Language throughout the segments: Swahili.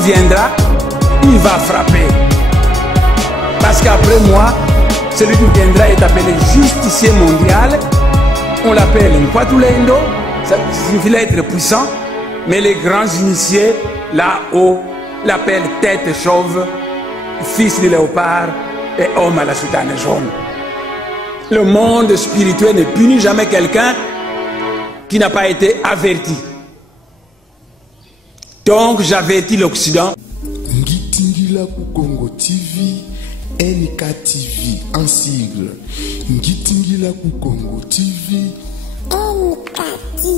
viendra, il va frapper. Parce qu'après moi, celui qui viendra est appelé justicier mondial. On l'appelle Nkwatulendo, ça signifie être puissant. Mais les grands initiés, là-haut, l'appellent tête chauve, fils de léopard et homme à la soutane jaune. Le monde spirituel ne punit jamais quelqu'un qui n'a pas été averti. Donc j'avertis l'Occident. Ngitingila Congo TV, NKTV en sigle. Ngitingila Congo TV, NKTV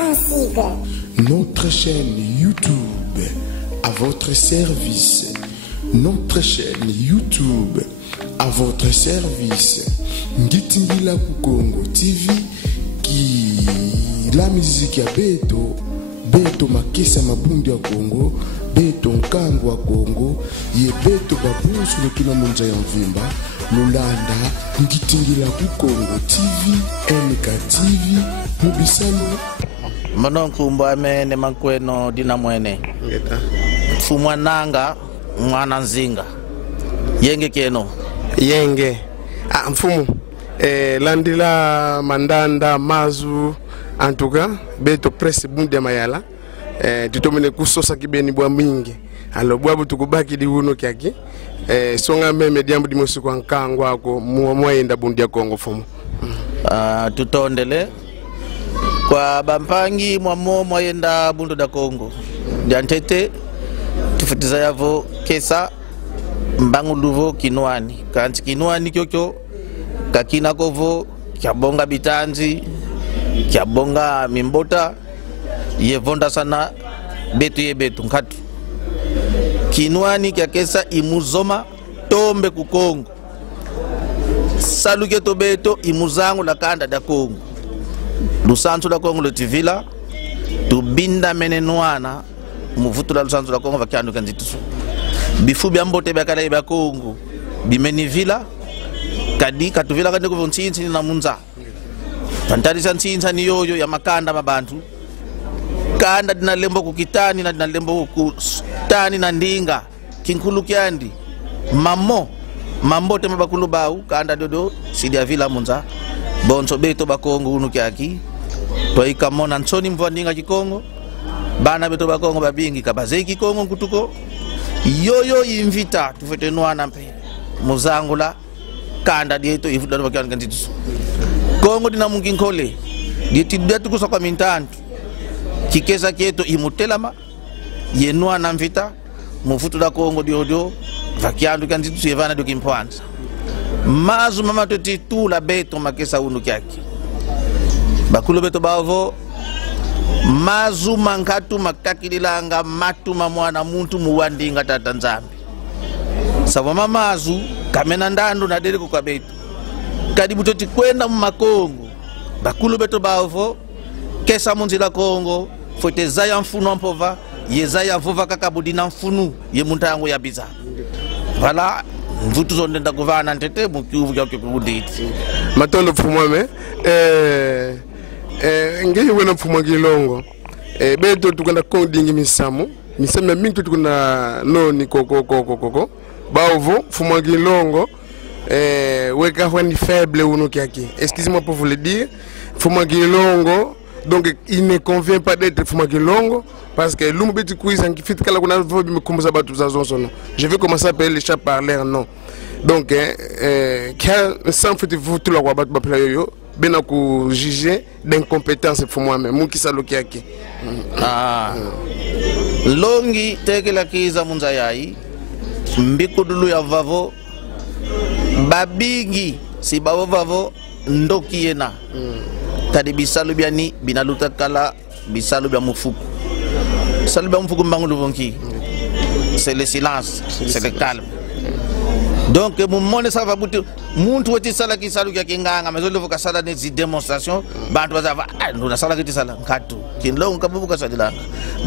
en sigle. Notre chaîne YouTube à votre service. Notre chaîne YouTube à votre service. Ngitingila Congo TV qui la musique ya Beto makesa mabundi ya Congo, Beto nkango wa Congo, ye Beto babusu lukina munja ya mvimba, Lulanda, Ngitingila Congo TV, NKTV, Mubisano. Manonku mbame ne mankweno dina mwene. Fumwa nanga, mwana nzinga. Yenge keno. Yenge. Mfumu. Landila mandanda mazu. En tout cas, Beto presse bunde mayala. Tutomene kusosa kibeni bwa mingi. Alors bwa tukubaki di uno kyaki. Songa meme diambu di musiku ankangwa ako muamwaenda bundi ya Kongo fumu. Tutondele kwa bampangi mwamo mwayenda bundu da Kongo. Diantete tufutiza yavo kesa mbangu luvo kinuani. Kanti kinuani kyokyo kakina kovo kyabonga bitanzi kyabonga mimbota yevonda sana betu ye betu nkatu kinuani kya kesa imuzoma tombe ku Kongo saluke to beto imuzangu la kanda da Kongo lusanzu la Kongo lotivila tubinda menenwana muvutu la lusanzu la Kongo vakyanu kanzitusu bifu bya mbote bakala ya Kongo bimenivila kadi katuvila kande ku vonsinsi na munza tantarisa nsinsa ni yoyo ya makanda mabantu kanda dina lembo kukitani na dina lembo kutani na ndinga kinkulu kyandi mambote mabakulu bau kanda dodo sidi ya vila munza bonso beto bakongo unu kyaki toika mona nsoni mvua ndinga kikongo bana beto bakongo babingi kabazei kikongo nkutuko yoyo invita tufete nuana mpe muzangula kanda dieto ifuda bakyani kantitu Kongo dina munginkole dietidu kusa kwa mintantu kikesa kieto imutelama yenua na mvita mufutu da Kongo diodio vakiandu kanzitu yevana do kimpwanza mazu mama totitu la beto makesa unu kyaki bakulo beto bavo mazu mankatu makakililanga matu mamwana muntu muwandinga tata nzambi savoma mazu kamena ndandu na dereko kwa beto kadibu toti kwenda mumakongo bakulu beto bavo kesa munzila Kongo fote zaya mfunu mpova ye zaya mvova kakabudina mfunu ye muntango ya biza vala mvutu zonde ndakuvana ntete mukiuvu kya kukuditi matondo mfumwame ngeye wena mfumwa kilongo beto tukanda kondingi misamu mingi tukuna noni koko baovo mfumwa kilongo weka ni faible uno kyaki. Excusez-moi pour vous le dire. Fuma Gilongo, donc il ne convient pas d'être Fuma Gilongo parce que l'homme petit quiz en qui fait que la qu'on a vu me commencer à battre son. Je vais commencer à appeler les chats par l'air non. Donc sans fait vous tout la roi battre ma yo ben aku juger d'incompétence pour moi-même mon qui ça lo kyaki. Longi teke la kiza munzayai mbikudulu ya vavo babigi si babo vavo ndoki yena tadi bisalu biani binaluta kala bisalu bia mufuku salu bia mufuku mbangu luvonki c'est le silence c'est le calme donc mon ça va bouti muntu wati sala ki salu ya kinganga mezo voka sala des démonstrations bantu bazava nduna sala ki sala nkatu kinlongo kabubuka sadilanga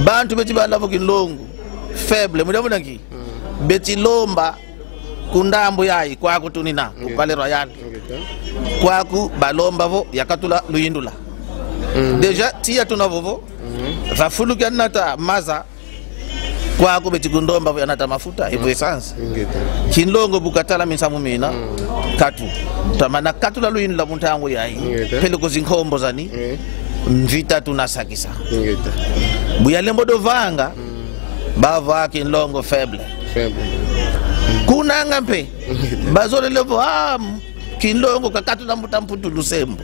bantu beti balavo kinlongo faible mudabona ki beti lomba kundambo yayi kwaku tunina kupale royal kwaku balomba vo yakatula luyindula deja tia tunavovo va fuluka nata maza kwako beti kundomba yanata mafuta hivyo essence ngeta kinlongo bukatala minsamu mina katu tamana katu la luini la muntangu yayi pele ko zinkhombo zani mvita tunasakisa ngeta buyalembo dovanga bava kinlongo faible kuna ngampe bazole levo kinlongo kakatu na mutamputu lusembo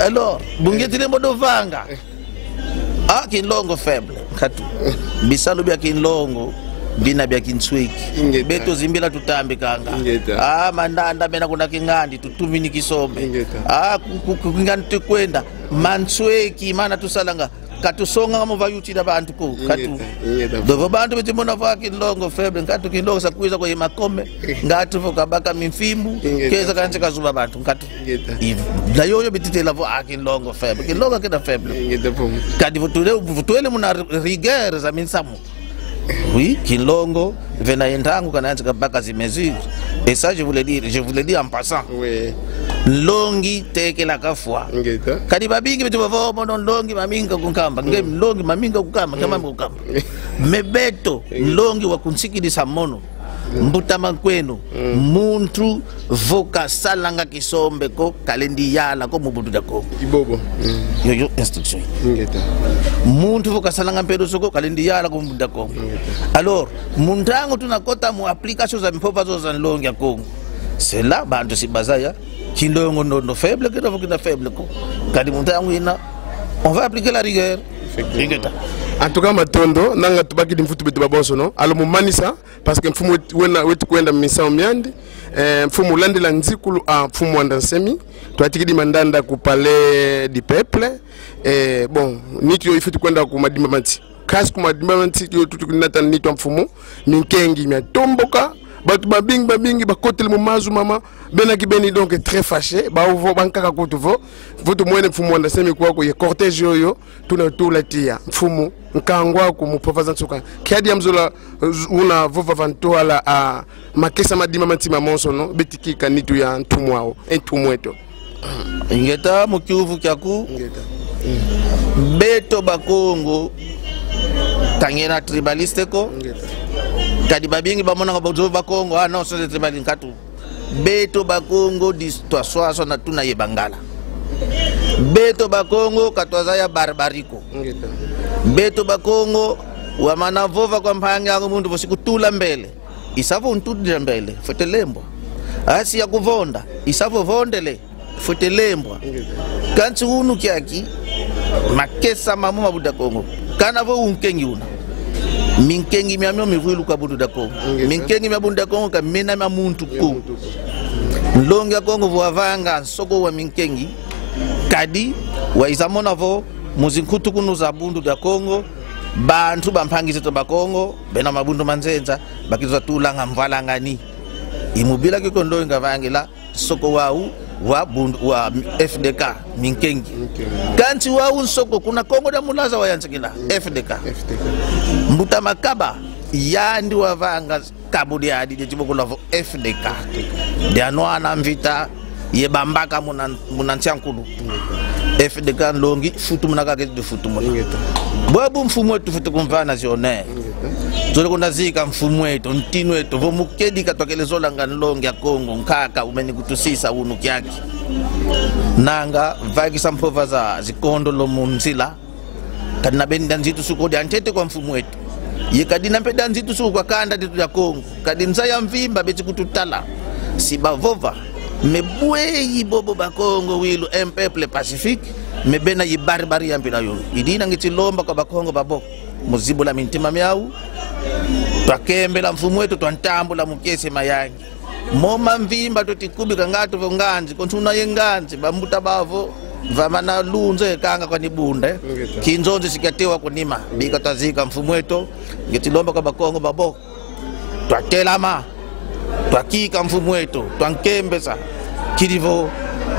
alors bungeti lembo dovanga kinlongo faible katu bisalo bya kinlongo bina bya kinsweki beto zimbila tutambe kanga mandanda bena kuna kingandi tutumini kisombe kungani tukwenda mansweki mana tusalanga katusonga ngamo vayuti da bantu ko katu dovo bantu betimona va kinlongo febre katu kinlongo sakuiza kwa makombe ngatu voka baka mimfimbu keza kanche kazuba bantu katu la yoyo betitela vo kinlongo febre kinlongo keda febre kadi votuele muna rigueur za minsamu oui kinlongo vena yendangu kananze kabaka zimezi et ça je voulais dire en passant oui longi teke la kafwa kadi babingi betu bavo mono longi maminga kunkamba ngem longi maminga kukamba kama kukamba mebeto longi wa kunsikilisa mono mbuta mankwenu muntu voka salanga kisombe ko kalendi yala ko mubudu dako ibobo yo instruction ngeta muntu voka salanga mpedo soko kalendi yala ko mubudu dako alors mundango tunakota mu application za mpova zo za longi ya Kongo c'est là bantu sibazaya kinlongo no faible que voka faible ko kadi mundango ina on va appliquer la rigueur ngeta en tout cas matondo nanga tubaki dimfutu betu babonso no alo mumanisa parce que mfumu wetu kwenda misao miandi mfumu landela nzikulu mfumu andansemi tuatikidi mandanda ku palais du peuple bon nityo ifitu kwenda ku madimba manti kasi ku madimba manti yo tutukunata nitwa mfumu minkengi miatomboka batu babingi bakotele mu mazu mama benaki beni donc très fâché ba ovo bankaka kutuvo voto mwene mfumu andasemi kwako ye cortège yoyo tuna tia mfumu nkangwa ku muprovince nsuka kiadi amzola una vova vanto ala makesa madima mantima monso no betiki kanitu ya ntumwao entumweto ngeta mukiuvu kyaku ngeta beto bakongo tangena tribaliste ko ngeta kadi babingi bamona ko bozo bakongo non so tribalin katu beto bakongo distoire na tuna yebangala beto bakongo katwaza ya barbariko ngeta beto bakongo wa manavova kwa mpanga yangu mundu vosikutula mbele isavo untudira mbele fotelembwa asi ya kuvonda isavo vondele fotelembwa kanchi unu kyaki makesa mamu mabuda Kongo kana vo unkengi una minkengi myamyo mivuilu kwa budu da Kongo minkengi myabuda Kongo kamena mamuntu ku nlongi ya Kongo vuavanga soko wa minkengi kadi wa izamona vo muzinkutu kunu za bundu da Kongo bantu bampangize to bakongo bena mabundu manzenza bakiza tulanga mvalangani imubila kiko ndo ngavangela soko wau wa bundu wa FDK minkengi kanti wau soko kuna Kongo da mulaza wayanzikila FDK mbuta makaba yandi wavanga kabudi adi de chibokula vo FDK de anwana mvita yebambaka munantsiankulu FDK longi futu munaka de futu mona bobu mfumu wetu futu kumvana zionaire zole kuna zika mfumu wetu ntinu wetu vo mukedi katokelezola nganlongi ya Kongo nkaka umeni kutusisa unu kyaki nanga vagi sampova za zikondo lo munzila kadina benda nzitu suko de antete kwa mfumu wetu yekadina mpeda nzitu suko kwa kanda ditu ya Kongo kadinza ya mvimba beti kututala sibavova mebweyi bobo bakongo wilu peuple pacifique mebena yi barbari ya mpila yulu idina ngitilomba kwa bakongo babo muzibula mintima miau twakembela mfumu wetu twantambula mukese mayangi moma mvimba totikubika ngatu vonganzi kontuna yenganzi bambuta bavo vamana lunze kanga kwa nibunde kinzonzi sikatewa kunima bika tazika mfumu wetu ngitilomba kwa bakongo babo twatelama twakika mfumu wetu twankembesa kilivo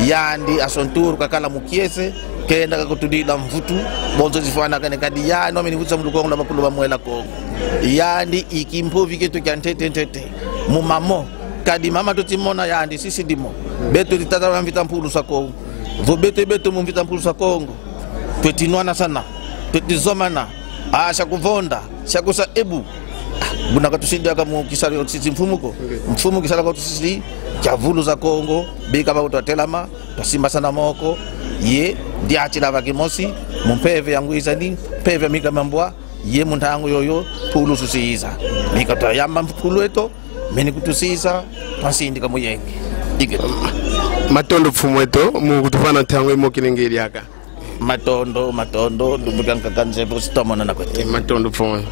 yandi asonturu kakala mukiese kenda kakutudila mvutu bonzo zifana kane kadi yano menivuta mulukongo la bakulu bamwela Kongo yandi ikimpovi ketu kyantete mumamo kadi mama totimona yandi sisi dimo beto ditata mvita mpulu sa Kongo vo beto mvita mpulu sa Kongo twetinwana sana twetizomana asha kuvonda siakosa ebu buna katusidi akamu kisali sisi mfumuko mfumu kisala kwa tusisi chavulu za Kongo bika ba utatelama tasimba sana moko ye ndiachi lava kimosi mumpeve yangu izani peve mika mambwa ye muntangu yoyo pulu susiza mikata yamba mfulu eto meni kutusiza pasindi kamuyenge ige matondo mfumu eto mu kutufana tango imokilengeli yaka matondo ndubukanga kanze bostomona nakwete matondo mfumu